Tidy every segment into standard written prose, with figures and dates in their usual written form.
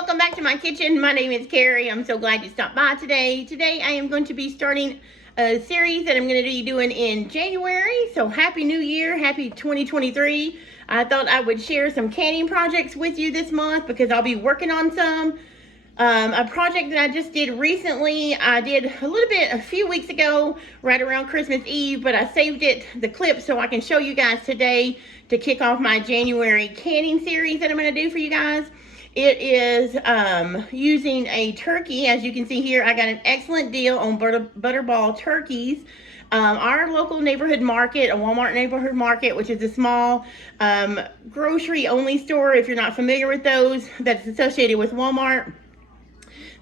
welcome back to my kitchen. My name is Carrie. I'm so glad you stopped by today. Today I am going to be starting a series that I'm going to be doing in January. So happy new year, happy 2023. I thought I would share some canning projects with you this month because I'll be working on some. A project that I just did recently, I did a little bit a few weeks ago, right around Christmas Eve, but I saved the clip so I can show you guys today to kick off my January canning series that I'm going to do for you guys. It is using a turkey. As you can see here, I got an excellent deal on butterball turkeys. Our local neighborhood market, a Walmart neighborhood market, which is a small grocery only store, if you're not familiar with those, that's associated with Walmart.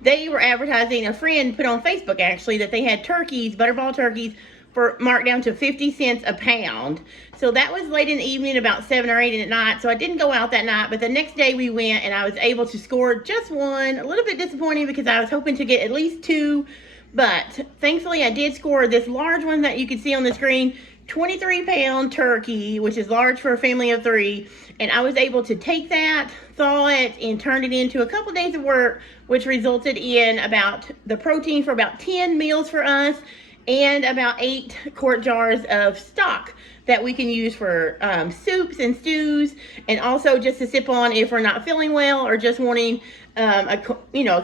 They were advertising, a friend put on Facebook actually, that they had turkeys, butterball turkeys, for marked down to 50 cents a pound. So that was late in the evening, about 7 or 8 at night. So I didn't go out that night, but the next day we went and I was able to score just one. A little bit disappointing because I was hoping to get at least two, but thankfully I did score this large one that you can see on the screen, 23-pound turkey, which is large for a family of 3. And I was able to take that, thaw it, and turn it into a couple days of work, which resulted in about the protein for about 10 meals for us and about 8 quart jars of stock that we can use for soups and stews, and also just to sip on if we're not feeling well or just wanting a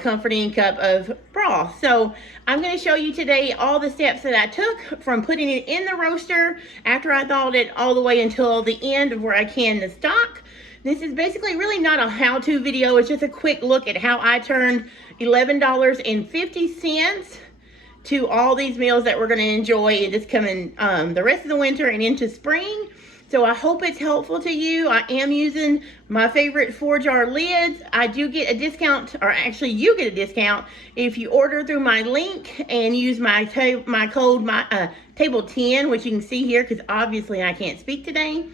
comforting cup of broth. So I'm going to show you today all the steps that I took from putting it in the roaster after I thawed it all the way until the end of where I canned the stock. This is basically really not a how-to video. It's just a quick look at how I turned $11.50 to all these meals that we're going to enjoy in this coming the rest of the winter and into spring. So I hope it's helpful to you. I am using my favorite 4-jar lids. I do get a discount, or actually you get a discount if you order through my link and use my code table 10, which you can see here because obviously I can't speak today.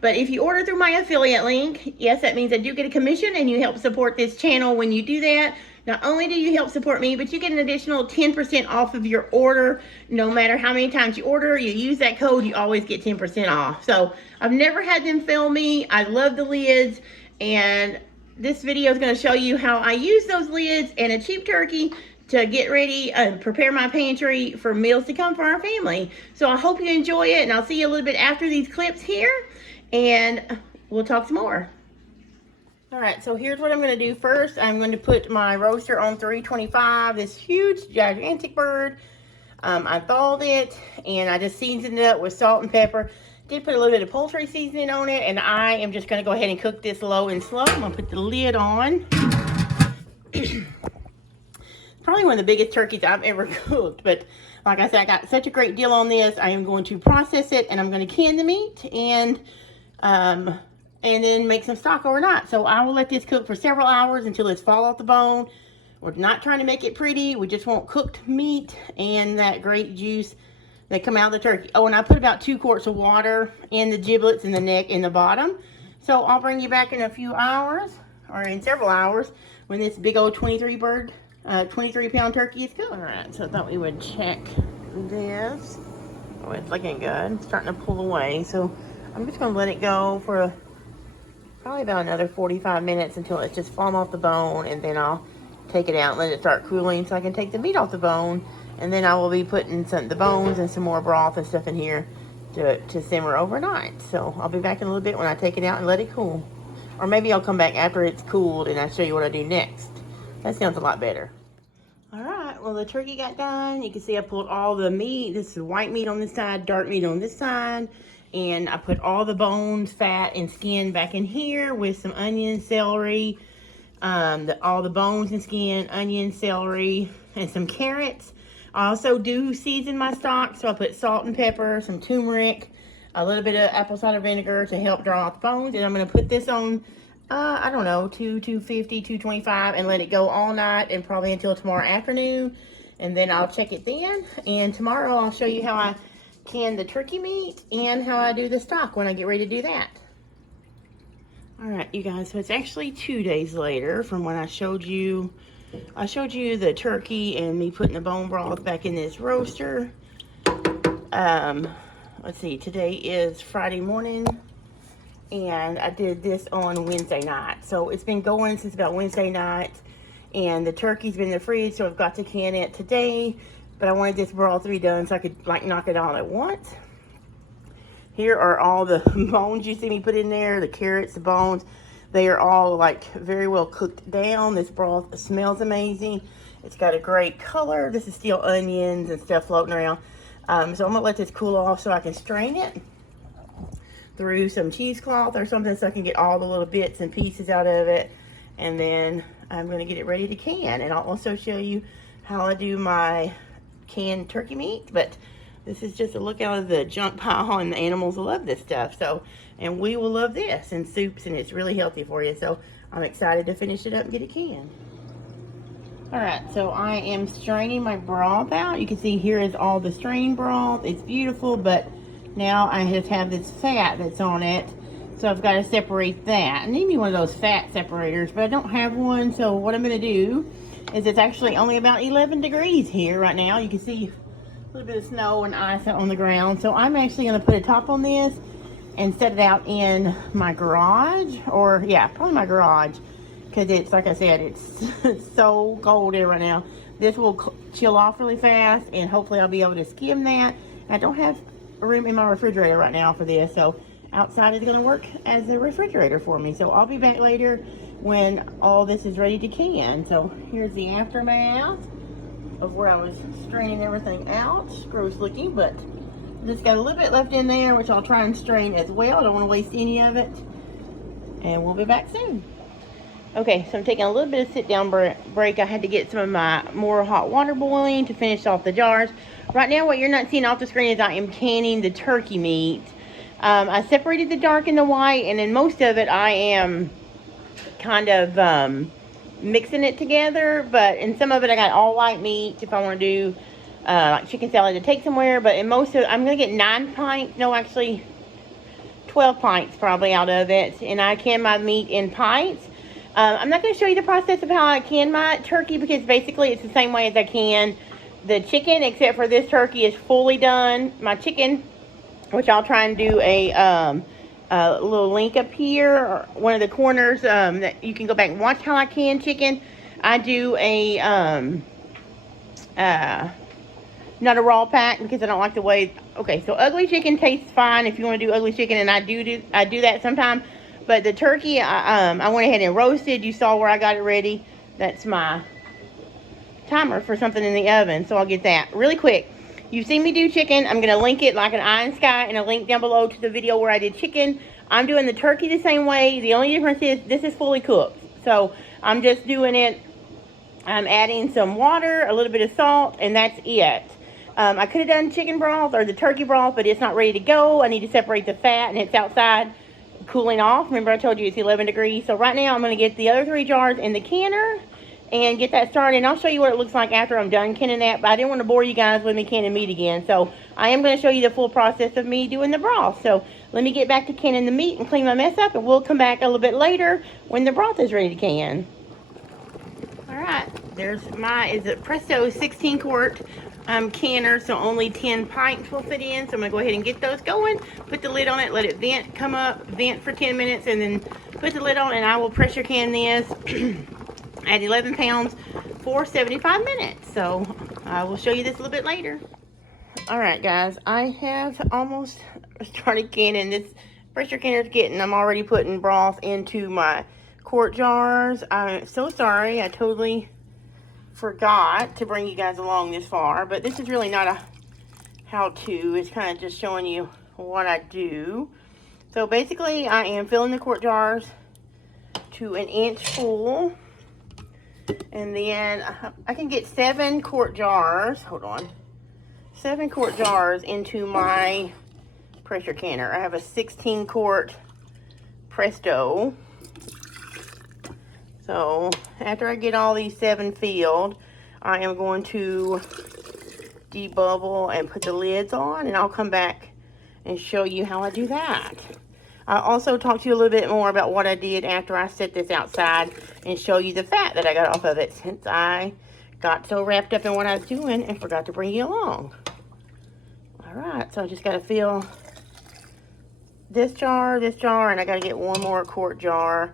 But if you order through my affiliate link, yes, that means I do get a commission and you help support this channel when you do that. Not only do you help support me, but you get an additional 10% off of your order. No matter how many times you order, you use that code, you always get 10% off. So I've never had them fail me. I love the lids, and this video is going to show you how I use those lids and a cheap turkey to get ready and prepare my pantry for meals to come for our family. So I hope you enjoy it, and I'll see you a little bit after these clips here, and we'll talk some more. All right, so here's what I'm going to do first. I'm going to put my roaster on 325, this huge, gigantic bird. I thawed it, and I just seasoned it up with salt and pepper. Did put a little bit of poultry seasoning on it, and I am just going to go ahead and cook this low and slow. I'm going to put the lid on. Probably one of the biggest turkeys I've ever cooked, but like I said, I got such a great deal on this. I am going to process it, and I'm going to can the meat, and then make some stock overnight. So I will let this cook for several hours until it's fall off the bone. We're not trying to make it pretty. We just want cooked meat and that great juice that come out of the turkey. Oh, and I put about 2 quarts of water in the giblets and the neck and the bottom. So I'll bring you back in a few hours, or in several hours, when this big old 23-pound turkey is cooked. All right, so I thought we would check this. Oh, it's looking good. It's starting to pull away. So I'm just going to let it go for probably about another 45 minutes until it's just fallen off the bone, and then I'll take it out and let it start cooling so I can take the meat off the bone, and then I will be putting the bones and some more broth and stuff in here to simmer overnight. So I'll be back in a little bit when I take it out and let it cool. Or maybe I'll come back after it's cooled and I'll show you what I do next. That sounds a lot better. All right, well, the turkey got done. You can see I pulled all the meat. This is white meat on this side, dark meat on this side. And I put all the bones, fat, and skin back in here with some onion, celery, all the bones and skin, onion, celery, and some carrots. I also do season my stock, so I put salt and pepper, some turmeric, a little bit of apple cider vinegar to help draw out the bones. And I'm going to put this on, I don't know, 250, 225, and let it go all night and probably until tomorrow afternoon. And then I'll check it then. And tomorrow I'll show you how I can the turkey meat and how I do the stock when I get ready to do that. All right, you guys, so it's actually 2 days later from when I showed you the turkey and me putting the bone broth back in this roaster. Let's see, today is Friday morning, and I did this on Wednesday night. So it's been going since about Wednesday night, and the turkey's been in the fridge, so I've got to can it today. But I wanted this broth to be done so I could like knock it all at once. Here are all the bones you see me put in there, the carrots, the bones. They are all like very well cooked down. This broth smells amazing. It's got a great color. This is still onions and stuff floating around. So I'm gonna let this cool off so I can strain it through some cheesecloth or something so I can get all the little bits and pieces out of it. And then I'm gonna get it ready to can. And I'll also show you how I do my canned turkey meat. But this is just a look out of the junk pile, and the animals love this stuff. So, and we will love this in soups, and it's really healthy for you. So I'm excited to finish it up and get it canned. All right, so I am straining my broth out. You can see here is all the strained broth. It's beautiful, but now I just have this fat that's on it. So I've got to separate that. I need me one of those fat separators, but I don't have one. So what I'm gonna do is, it's actually only about 11 degrees here right now. You can see a little bit of snow and ice out on the ground. So I'm actually gonna put a top on this and set it out in my garage, or yeah, probably my garage, because it's, like I said, it's so cold here right now. This will chill off really fast, and hopefully I'll be able to skim that. I don't have room in my refrigerator right now for this, so outside is going to work as a refrigerator for me. So I'll be back later when all this is ready to can. So here's the aftermath of where I was straining everything out. Gross looking, but just got a little bit left in there, which I'll try and strain as well. I don't want to waste any of it, and we'll be back soon. Okay, so I'm taking a little bit of sit-down break. I had to get some of my more hot water boiling to finish off the jars. Right now, what you're not seeing off the screen is I am canning the turkey meat. I separated the dark and the white, and then most of it I am kind of mixing it together. But in some of it, I got all white meat if I want to do like chicken salad to take somewhere. But in most of it, I'm going to get 9 pints. No, actually 12 pints probably out of it. And I can my meat in pints. I'm not going to show you the process of how I can my turkey, because basically it's the same way as I can the chicken, except for this turkey is fully done. My chicken, which I'll try and do a little link up here, or one of the corners that you can go back and watch how I can chicken. I do a not a raw pack, because I don't like the way. Okay, so ugly chicken tastes fine if you want to do ugly chicken, and I do that sometimes. But the turkey, I went ahead and roasted. You saw where I got it ready. That's my timer for something in the oven, so I'll get that really quick. You've seen me do chicken. I'm going to link it like an eye in the sky, and a link down below to the video where I did chicken. I'm doing the turkey the same way. The only difference is this is fully cooked. So I'm just doing it. I'm adding some water, a little bit of salt, and that's it. I could have done chicken broth or the turkey broth, but it's not ready to go. I need to separate the fat, and it's outside cooling off. Remember I told you it's 11 degrees. So right now I'm going to get the other 3 jars in the canner and get that started. And I'll show you what it looks like after I'm done canning that. But I didn't want to bore you guys with me canning meat again. So I am going to show you the full process of me doing the broth. So let me get back to canning the meat and clean my mess up. And we'll come back a little bit later when the broth is ready to can. Alright, there's is it Presto 16 quart canner, so only 10 pints will fit in. So I'm going to go ahead and get those going, put the lid on it, let it vent, come up, vent for 10 minutes, and then put the lid on, and I will pressure can this at 11 pounds for 75 minutes. So I will show you this a little bit later. Alright guys, I have almost started canning. This pressure canner's getting, I'm already putting broth into my quart jars. I'm so sorry, I totally forgot to bring you guys along this far, but this is really not a how-to. It's kind of just showing you what I do. So basically I am filling the quart jars to 1 inch full, and then I can get 7 quart jars, hold on, 7 quart jars into my pressure canner. I have a 16 quart Presto. So after I get all these 7 filled, I am going to debubble and put the lids on, and I'll come back and show you how I do that. I'll also talk to you a little bit more about what I did after I set this outside and show you the fat that I got off of it, since I got so wrapped up in what I was doing and forgot to bring you along. Alright, so I just got to fill this jar, and I gotta get one more quart jar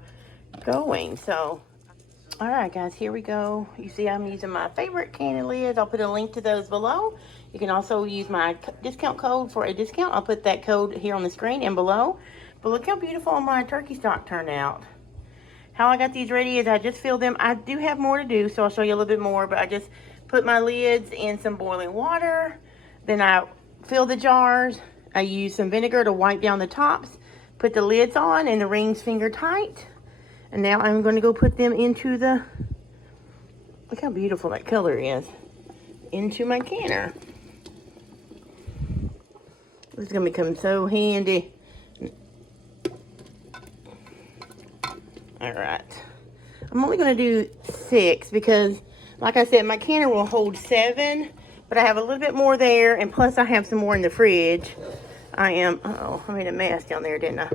going. So, all right, guys, here we go. You see I'm using my favorite candy lids. I'll put a link to those below. You can also use my discount code for a discount. I'll put that code here on the screen and below. But look how beautiful my turkey stock turned out. How I got these ready is I just filled them. I do have more to do, so I'll show you a little bit more, but I just put my lids in some boiling water. Then I fill the jars. I use some vinegar to wipe down the tops, put the lids on, and the rings finger tight. And now I'm going to go put them into the, look how beautiful that color is, into my canner. This is going to become so handy. All right. I'm only going to do 6 because, like I said, my canner will hold 7, but I have a little bit more there, and plus I have some more in the fridge. Uh-oh, I made a mess down there, didn't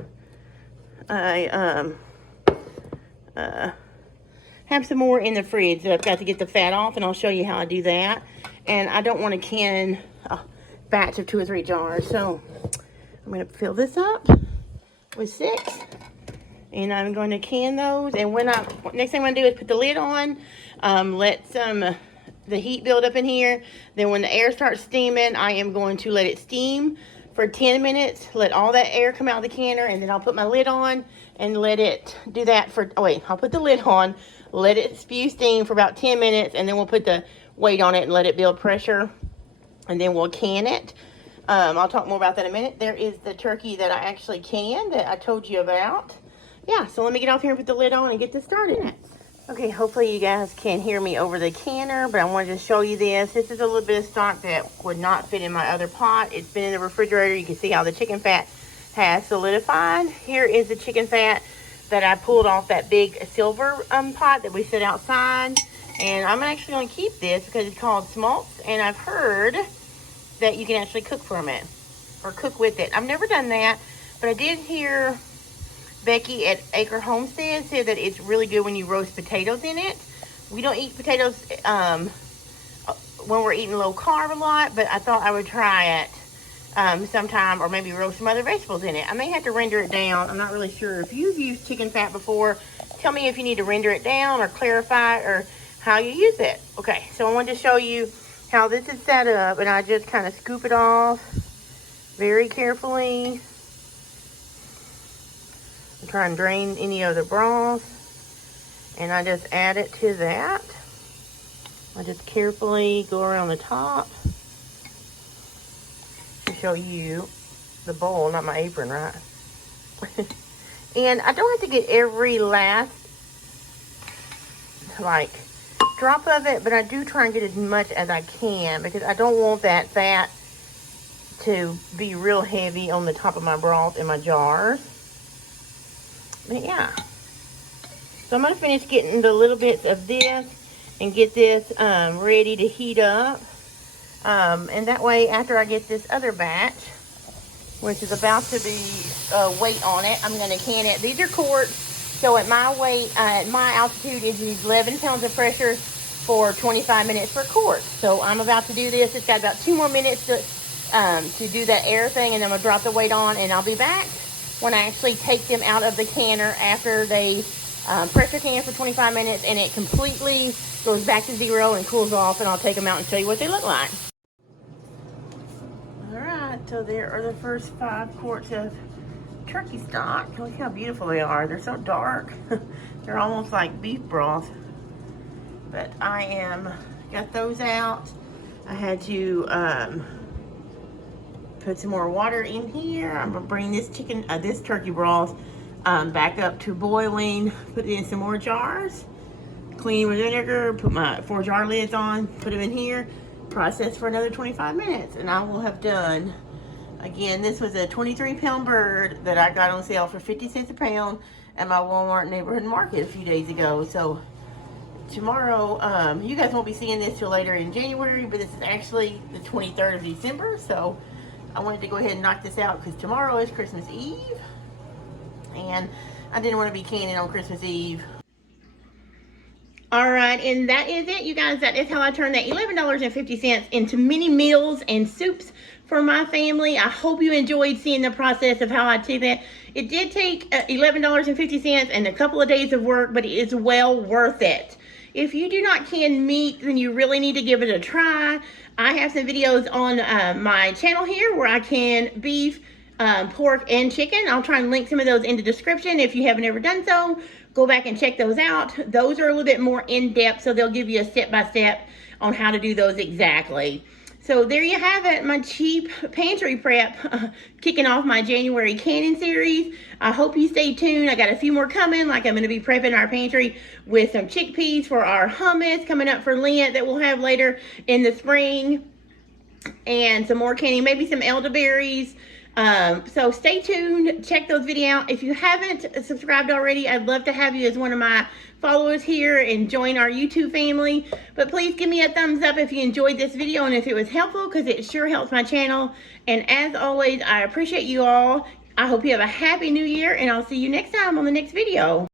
I? Have some more in the fridge that I've got to get the fat off, and I'll show you how I do that. And I don't want to can a batch of 2 or 3 jars, so I'm going to fill this up with 6, and I'm going to can those. And next thing I'm going to do is put the lid on, let the heat build up in here. Then when the air starts steaming, I am going to let it steam for 10 minutes, let all that air come out of the canner, and then I'll put my lid on and let it do that for, I'll put the lid on, let it spew steam for about 10 minutes, and then we'll put the weight on it and let it build pressure, and then we'll can it. I'll talk more about that in a minute. There is the turkey that I actually canned that I told you about. Yeah, so let me get off here and put the lid on and get this started. Okay, hopefully you guys can hear me over the canner, but I wanted to show you this. This is a little bit of stock that would not fit in my other pot. It's been in the refrigerator. You can see how the chicken fat has solidified. Here is the chicken fat that I pulled off that big silver pot that we set outside. And I'm actually going to keep this because it's called smoked, and I've heard that you can actually cook from it or cook with it. I've never done that, but I did hear Becky at Acre Homestead said that it's really good when you roast potatoes in it. We don't eat potatoes when we're eating low carb a lot, but I thought I would try it sometime, or maybe roast some other vegetables in it. I may have to render it down. I'm not really sure. If you've used chicken fat before, tell me if you need to render it down or clarify or how you use it. Okay, so I wanted to show you how this is set up, and I just kind of scoop it off very carefully. Try and drain any of the broth, and I just add it to that. I just carefully go around the top to show you the bowl, not my apron, right? And I don't have to get every last drop of it, but I do try and get as much as I can because I don't want that fat to be real heavy on the top of my broth in my jars. But yeah, so I'm going to finish getting the little bits of this and get this ready to heat up. And that way, after I get this other batch, which is about to be weight on it, I'm going to can it. These are quarts, so at my weight, at my altitude, it needs 11 pounds of pressure for 25 minutes per quart. So I'm about to do this. It's got about 2 more minutes to do that air thing, and then I'm going to drop the weight on, and I'll be back when I actually take them out of the canner after they pressure can for 25 minutes, and it completely goes back to 0 and cools off, and I'll take them out and show you what they look like. All right, so there are the first 5 quarts of turkey stock. Look how beautiful they are. They're so dark. They're almost like beef broth. But I got those out. I had to put some more water in here. I'm gonna bring this this turkey broth back up to boiling. Put it in some more jars. Clean with vinegar. Put my 4 jar lids on. Put them in here. Process for another 25 minutes, and I will have done. Again, this was a 23-pound bird that I got on sale for 50 cents a pound at my Walmart neighborhood market a few days ago. So tomorrow, you guys won't be seeing this till later in January, but this is actually the 23rd of December. So I wanted to go ahead and knock this out because tomorrow is Christmas Eve, and I didn't want to be canning on Christmas Eve. All right, and that is it, you guys. That is how I turn that $11.50 into mini meals and soups for my family. I hope you enjoyed seeing the process of how I did that. It did take $11.50 and a couple of days of work, but it is well worth it. If you do not can meat, then you really need to give it a try. I have some videos on my channel here where I can beef, pork, and chicken. I'll try and link some of those in the description. If you haven't ever done so, go back and check those out. Those are a little bit more in-depth, so they'll give you a step-by-step on how to do those exactly. So there you have it, my cheap pantry prep, kicking off my January canning series. I hope you stay tuned. I got a few more coming, like I'm going to be prepping our pantry with some chickpeas for our hummus coming up for Lent that we'll have later in the spring, and some more canning, maybe some elderberries. So stay tuned, check those videos out. If you haven't subscribed already, I'd love to have you as one of my followers here and join our YouTube family. But please give me a thumbs up if you enjoyed this video and if it was helpful, because it sure helps my channel. And as always, I appreciate you all. I hope you have a happy new year, and I'll see you next time on the next video.